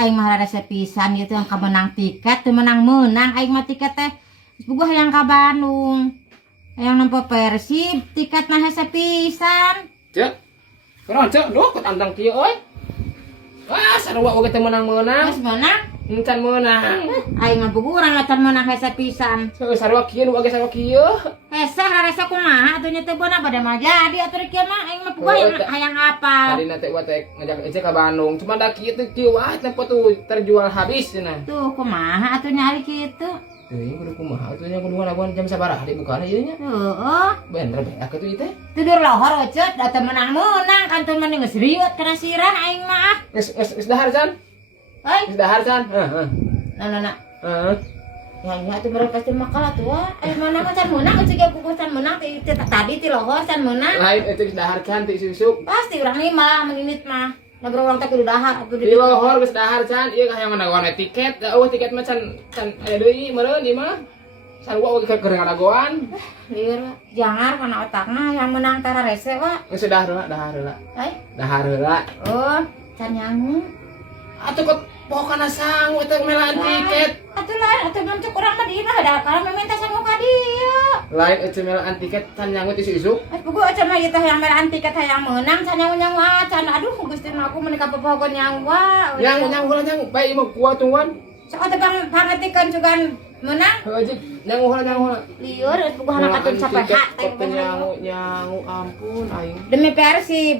aing mah rada sepisan gitu yang menang tiket tuh menang aing mah tiket teh boga hayang ka Bandung. Hayang nempo Persib tiket mah hese pisan. Cek. Kurang cek duh kut antang kieu euy. Wah, sarua oge teh menang-menang. Geus menang. Encan menang. Aing mah boga urang can menang hese pisan. Sarua kieu nu oge sarua kieu. Hese raresa kumaha atuh nya teh beuna bade mah jadi atuh kieu mah aing mah boga hayang apal. Tadi nanti buat ngajak Ece ke Bandung. Cuma da kieu teh kieu wae tempo tuh terjual habis cenah. Tuh kumaha atuh nya ari kitu. Teuing kudu kumaha atuh nya kudu ngalaguan jam sabaraha dibukana ieu nya. Heeh. Bener beak atuh ieu teh. Tidur lohor eceut da teu menang-menang kan teu mending geus riut kana sirah aing mah. Geus dahar can? Hei, Geus dahar can? Heeh. nah. Heeh. Ya tuh mereka pasti makal atuh wah. Mana kan can menang cek aku can menang tadi ti lohor can menang. Lain itu geus dahar can ti susuk. Pasti urang ieu mah menginit mah. Nabro urang teh kudu dahar atuh Di lohor geus dahar can ieu hayang ngadagoan tiket. Eueuh tiket mah can aya deui meureun ieu mah. Sarua oge keur ngadagoan. Lieur jangar kana otakna yang menang tara rese wa. Geus dahar heula. Hei. Dahar heula. Oh, can nyangu. Atuh kok pokona sangu teh melaan tiket. Atuh lain atuh mencuk urang mah di mah ada kalau meminta sangu ka dieu. Lain ece melaan tiket can nyangut isu isuk. Pugu acan mah ieu teh hayang merean tiket hayang meunang can nyangu acan. Aduh Gusti aku menikah pepohogon nyangu wa. Nyangu ulah nyangu bae imah kuat tungguan. Sok atuh bang pangetikeun cugan meunang. Heuh nyangu ulah. Lieur pugu anak atuh sapeha teh nyangu ampun aing. Demi Persib.